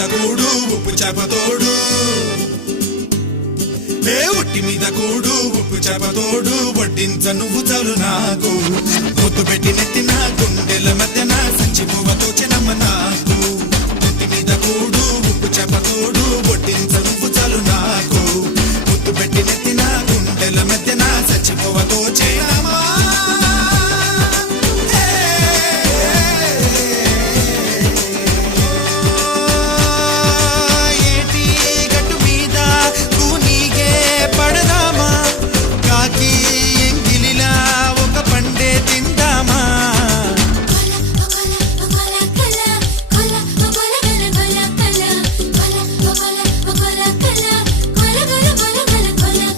మీద కూడు ఉప్పు చేపతోడు ఒట్టి మీద కూడు ఉప్పు చేపతోడు వడ్డించ నువ్వు చాలు నాకు ముద్దు పెట్టి నెత్తిన గుండెల మధ్యన సంచిపోవతో చెనమ్మ నాకు ఒట్టి మీద కూడు ఉప్పు చేపతోడు వడ్డించ